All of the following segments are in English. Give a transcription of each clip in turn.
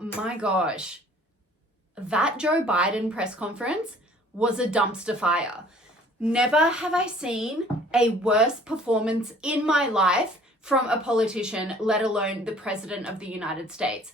Oh my gosh. That Joe Biden press conference was a dumpster fire. Never have I seen a worse performance in my life from a politician, let alone the president of the United States.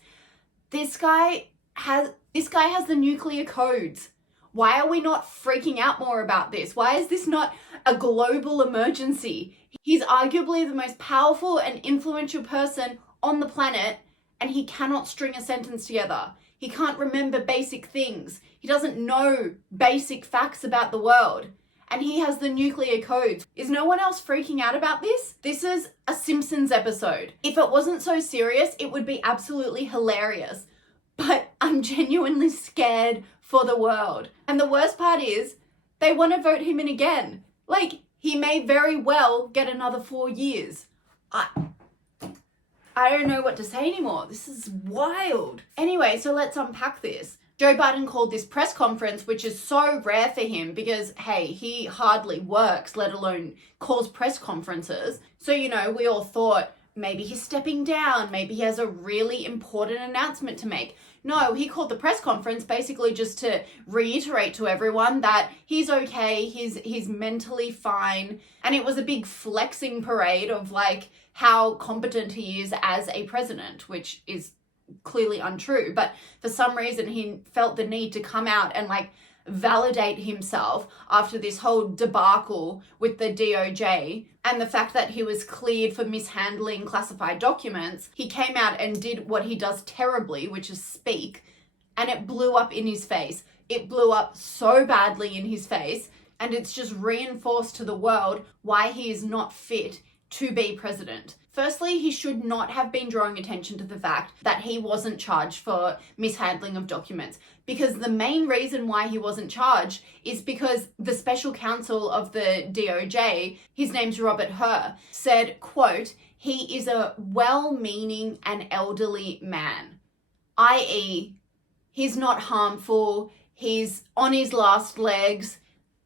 This guy has the nuclear codes. Why are we not freaking out more about this? Why is this not a global emergency? He's arguably the most powerful and influential person on the planet, and he cannot string a sentence together. He can't remember basic things. He doesn't know basic facts about the world. And he has the nuclear codes. Is no one else freaking out about this? This is a Simpsons episode. If it wasn't so serious, it would be absolutely hilarious. But I'm genuinely scared for the world. And the worst part is, they want to vote him in again. Like, he may very well get another 4 years. I don't know what to say anymore. This is wild. Anyway, so let's unpack this. Joe Biden called this press conference, which is so rare for him because, hey, he hardly works, let alone calls press conferences. So, we all thought maybe he's stepping down. Maybe he has a really important announcement to make. No, he called the press conference basically just to reiterate to everyone that he's okay, he's mentally fine. And it was a big flexing parade of like how competent he is as a president, which is clearly untrue. But for some reason, he felt the need to come out and like validate himself after this whole debacle with the DOJ and the fact that he was cleared for mishandling classified documents. He came out and did what he does terribly, which is speak, and it blew up in his face. It blew up so badly in his face, and it's just reinforced to the world why he is not fit to be president. Firstly, he should not have been drawing attention to the fact that he wasn't charged for mishandling of documents, because the main reason why he wasn't charged is because the special counsel of the DOJ, his name's Robert Hur, said, quote, he is a well-meaning and elderly man, i.e., he's not harmful, he's on his last legs,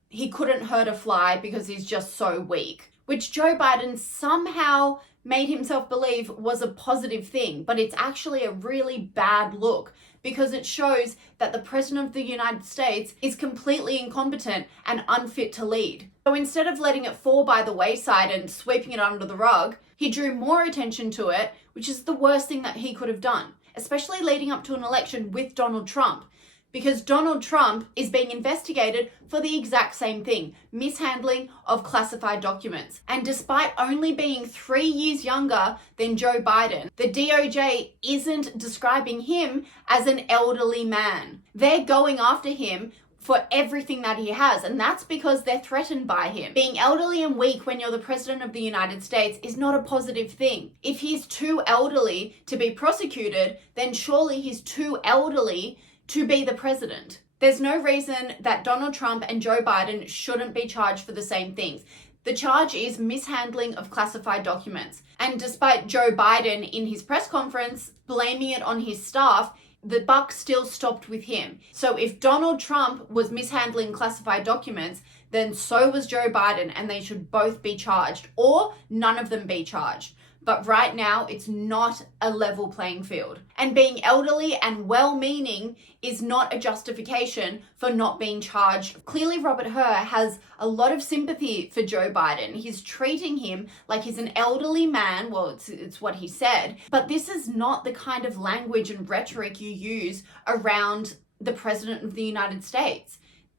he couldn't hurt a fly because he's just so weak, which Joe Biden somehow made himself believe was a positive thing, but it's actually a really bad look because it shows that the President of the United States is completely incompetent and unfit to lead. So instead of letting it fall by the wayside and sweeping it under the rug, he drew more attention to it, which is the worst thing that he could have done, especially leading up to an election with Donald Trump. Because Donald Trump is being investigated for the exact same thing, mishandling of classified documents. And despite only being 3 years younger than Joe Biden, the DOJ isn't describing him as an elderly man. They're going after him for everything that he has, and that's because they're threatened by him. Being elderly and weak when you're the President of the United States is not a positive thing. If he's too elderly to be prosecuted, then surely he's too elderly to be the president. There's no reason that Donald Trump and Joe Biden shouldn't be charged for the same things. The charge is mishandling of classified documents. And despite Joe Biden in his press conference blaming it on his staff, the buck still stopped with him. So if Donald Trump was mishandling classified documents, then so was Joe Biden, and they should both be charged, or none of them be charged. But right now, it's not a level playing field. And being elderly and well-meaning is not a justification for not being charged. Clearly, Robert Hur has a lot of sympathy for Joe Biden. He's treating him like he's an elderly man. Well, it's what he said. But this is not the kind of language and rhetoric you use around the President of the United States.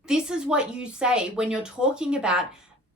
This is what you say when you're talking about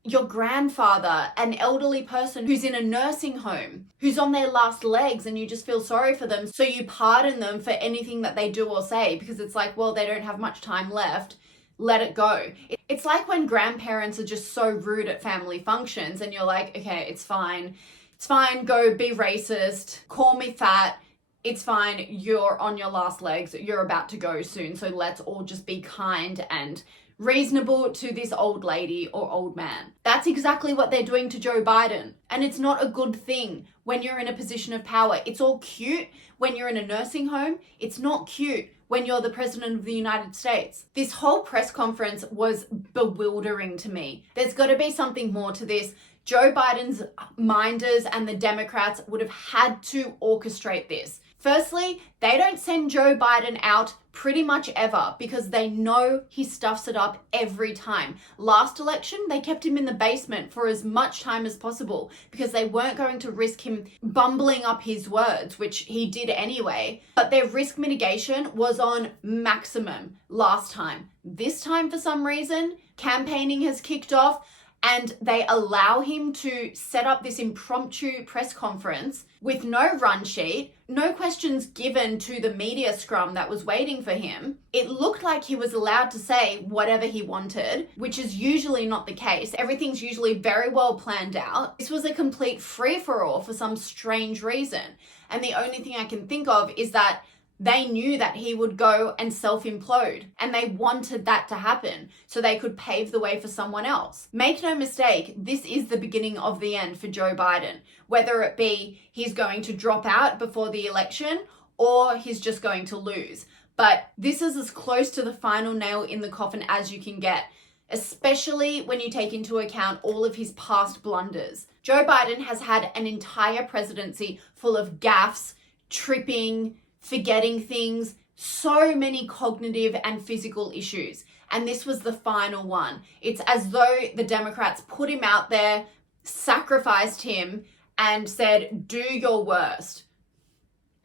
your grandfather, an elderly person who's in a nursing home, who's on their last legs, and you just feel sorry for them. So you pardon them for anything that they do or say because it's like, well, they don't have much time left. Let it go. It's like when grandparents are just so rude at family functions and you're like, okay, it's fine. It's fine. Go be racist. Call me fat. It's fine. You're on your last legs. You're about to go soon. So let's all just be kind and reasonable to this old lady or old man. That's exactly what they're doing to Joe Biden. And it's not a good thing when you're in a position of power. It's all cute when you're in a nursing home. It's not cute when you're the President of the United States. This whole press conference was bewildering to me. There's got to be something more to this. Joe Biden's minders and the Democrats would have had to orchestrate this. Firstly, they don't send Joe Biden out pretty much ever because they know he stuffs it up every time. Last election, they kept him in the basement for as much time as possible because they weren't going to risk him bumbling up his words, which he did anyway. But their risk mitigation was on maximum last time. This time, for some reason, campaigning has kicked off, and they allow him to set up this impromptu press conference with no run sheet, no questions given to the media scrum that was waiting for him. It looked like he was allowed to say whatever he wanted, which is usually not the case. Everything's usually very well planned out. This was a complete free-for-all for some strange reason. And the only thing I can think of is that they knew that he would go and self-implode, and they wanted that to happen so they could pave the way for someone else. Make no mistake, this is the beginning of the end for Joe Biden, whether it be he's going to drop out before the election or he's just going to lose. But this is as close to the final nail in the coffin as you can get, especially when you take into account all of his past blunders. Joe Biden has had an entire presidency full of gaffes, tripping, forgetting things, so many cognitive and physical issues. And this was the final one. It's as though the Democrats put him out there, sacrificed him, and said, do your worst.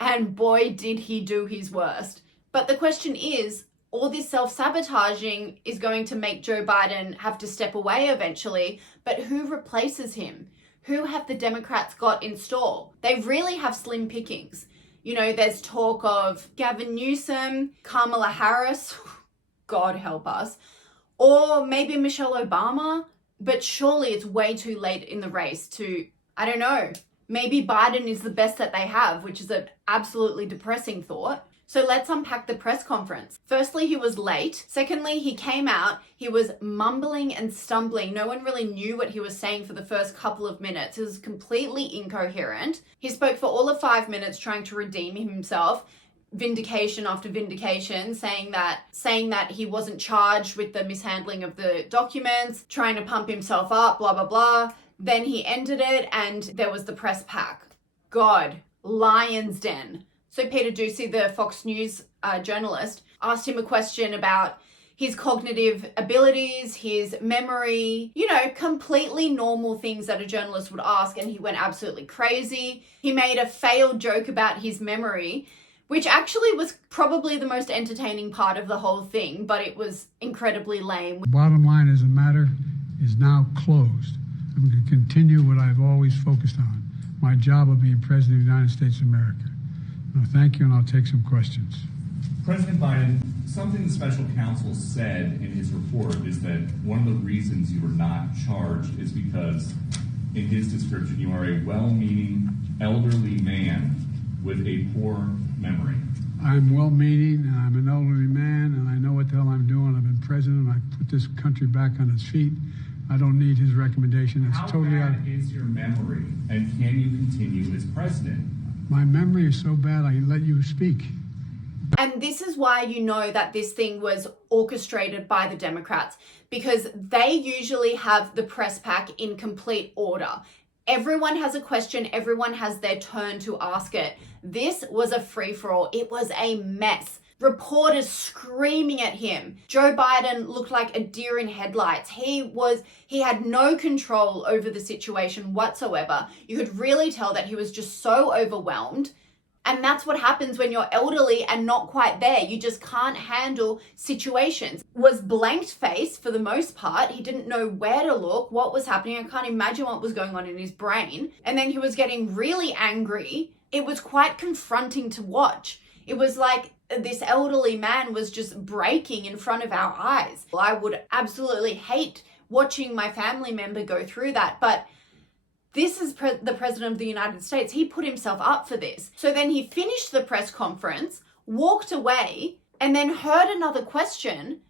And boy, did he do his worst. But the question is, all this self-sabotaging is going to make Joe Biden have to step away eventually, but who replaces him? Who have the Democrats got in store? They really have slim pickings. You know, there's talk of Gavin Newsom, Kamala Harris, God help us, or maybe Michelle Obama, but surely it's way too late in the race to, I don't know, maybe Biden is the best that they have, which is an absolutely depressing thought. So let's unpack the press conference. Firstly, he was late. Secondly, he came out, he was mumbling and stumbling. No one really knew what he was saying for the first couple of minutes. It was completely incoherent. He spoke for all of 5 minutes trying to redeem himself, vindication after vindication, saying that he wasn't charged with the mishandling of the documents, trying to pump himself up, blah, blah, blah. Then he ended it and there was the press pack. God, lion's den. So Peter Ducey, the Fox News journalist, asked him a question about his cognitive abilities, his memory, you know, completely normal things that a journalist would ask, and he went absolutely crazy. He made a failed joke about his memory, which actually was probably the most entertaining part of the whole thing, but it was incredibly lame. The bottom line is the matter is now closed. I'm going to continue what I've always focused on, my job of being President of the United States of America. No, thank you, and I'll take some questions. President Biden, something the special counsel said in his report is that one of the reasons you were not charged is because, in his description, you are a well-meaning elderly man with a poor memory. I'm well-meaning, and I'm an elderly man, and I know what the hell I'm doing. I've been president. I put this country back on its feet. I don't need his recommendation. It's How totally bad is your memory, and can you continue as president? My memory is so bad, I let you speak. And this is why you know that this thing was orchestrated by the Democrats, because they usually have the press pack in complete order. Everyone has a question, everyone has their turn to ask it. This was a free-for-all. It was a mess. Reporters screaming at him. Joe Biden looked like a deer in headlights. He had no control over the situation whatsoever. You could really tell that he was just so overwhelmed. And that's what happens when you're elderly and not quite there. You just can't handle situations. Was blanked face for the most part. He didn't know where to look, what was happening. I can't imagine what was going on in his brain. And then he was getting really angry. It was quite confronting to watch. It was like this elderly man was just breaking in front of our eyes. I would absolutely hate watching my family member go through that, but this is the President of the United States. He put himself up for this. So then he finished the press conference, walked away, and then heard another question,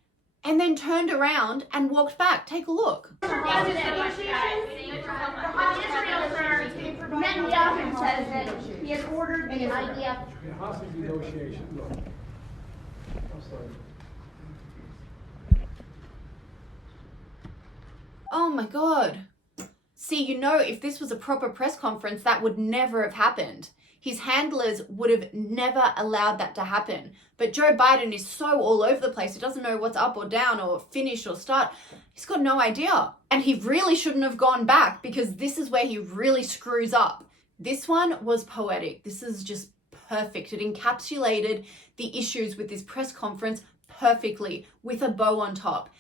and then turned around and walked back. Take a look. Netanyahu says that he has ordered the IDF. Hostage negotiation. Look. I'm sorry. Oh my God. See, you know, if this was a proper press conference, that would never have happened. His handlers would have never allowed that to happen. But Joe Biden is so all over the place. He doesn't know what's up or down or finish or start. He's got no idea. And he really shouldn't have gone back, because this is where he really screws up. This one was poetic. This is just perfect. It encapsulated the issues with this press conference perfectly, with a bow on top.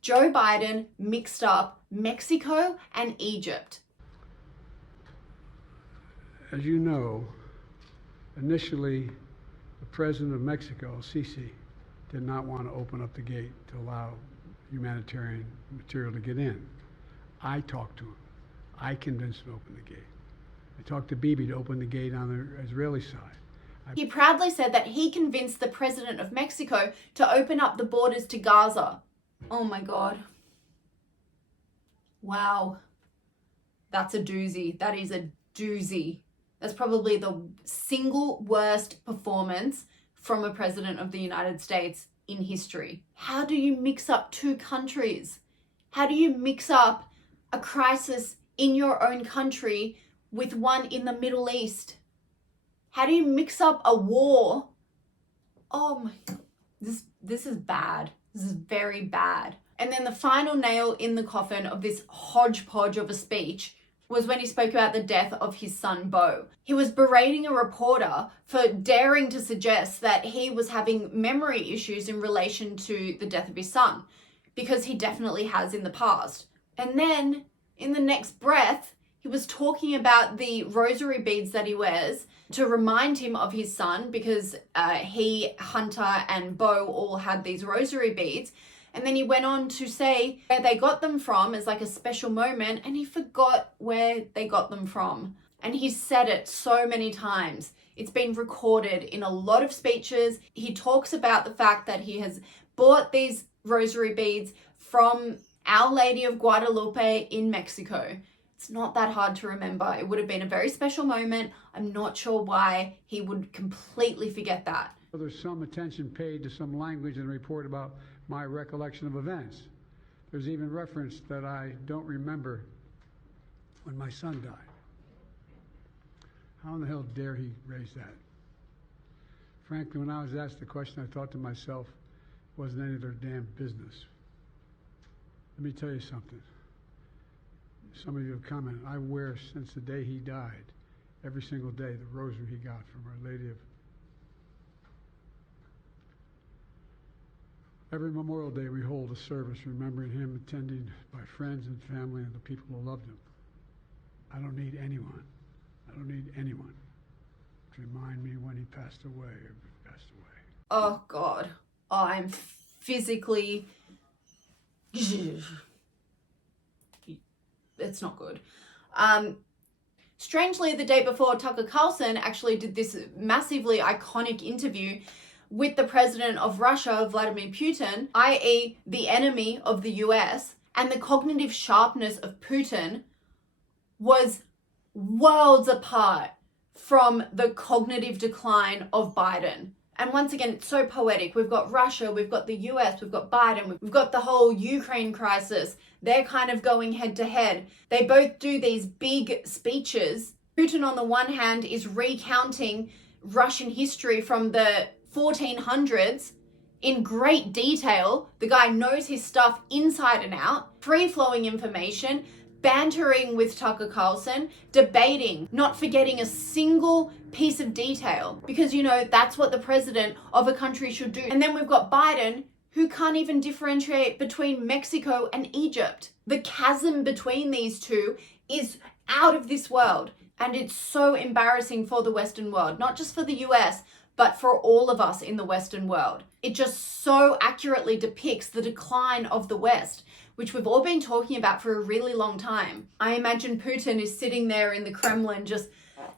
Joe Biden mixed up Mexico and Egypt. As you know, initially, the president of Mexico, Sisi, did not want to open up the gate to allow humanitarian material to get in. I talked to him. I convinced him to open the gate. I talked to Bibi to open the gate on the Israeli side. He proudly said that he convinced the president of Mexico to open up the borders to Gaza. Oh my God. Wow. That's a doozy. That is a doozy. That's probably the single worst performance from a president of the United States in history. How do you mix up two countries? How do you mix up a crisis in your own country with one in the Middle East? How do you mix up a war? Oh my God. This is bad. This is very bad. And then the final nail in the coffin of this hodgepodge of a speech was when he spoke about the death of his son, Beau. He was berating a reporter for daring to suggest that he was having memory issues in relation to the death of his son, because he definitely has in the past. And then in the next breath, he was talking about the rosary beads that he wears to remind him of his son, because he, Hunter, and Beau all had these rosary beads. And then he went on to say where they got them from as like a special moment, and he forgot where they got them from. And he said it so many times. It's been recorded in a lot of speeches. He talks about the fact that he has bought these rosary beads from Our Lady of Guadalupe in Mexico. It's not that hard to remember. It would have been a very special moment. I'm not sure why he would completely forget that. There's some attention paid to some language in the report about my recollection of events. There's even reference that I don't remember when my son died. How in the hell dare he raise that? Frankly, when I was asked the question, I thought to myself, it wasn't any of their damn business. Let me tell you something. Some of you have commented, I wear since the day he died, every single day, the rosary he got from Our Lady of. Every Memorial Day we hold a service remembering him, attended by friends and family and the people who loved him. I don't need anyone to remind me when he passed away or passed away. Oh God, I'm physically, it's not good. Strangely, the day before, Tucker Carlson actually did this massively iconic interview with the president of Russia, Vladimir Putin, i.e. the enemy of the US, and the cognitive sharpness of Putin was worlds apart from the cognitive decline of Biden. And once again, it's so poetic. We've got Russia, we've got the US, we've got Biden, we've got the whole Ukraine crisis. They're kind of going head to head. They both do these big speeches. Putin, on the one hand, is recounting Russian history from the 1400s in great detail. The guy knows his stuff inside and out, free-flowing information, bantering with Tucker Carlson, debating, not forgetting a single piece of detail, because, you know, that's what the president of a country should do. And then we've got Biden, who can't even differentiate between Mexico and Egypt. The chasm between these two is out of this world. And it's so embarrassing for the Western world, not just for the US, but for all of us in the Western world. It just so accurately depicts the decline of the West, which we've all been talking about for a really long time. I imagine Putin is sitting there in the Kremlin, just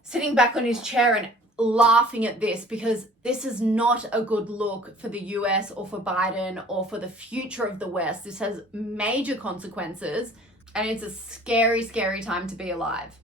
sitting back on his chair and laughing at this, because this is not a good look for the US or for Biden or for the future of the West. This has major consequences, and it's a scary, scary time to be alive.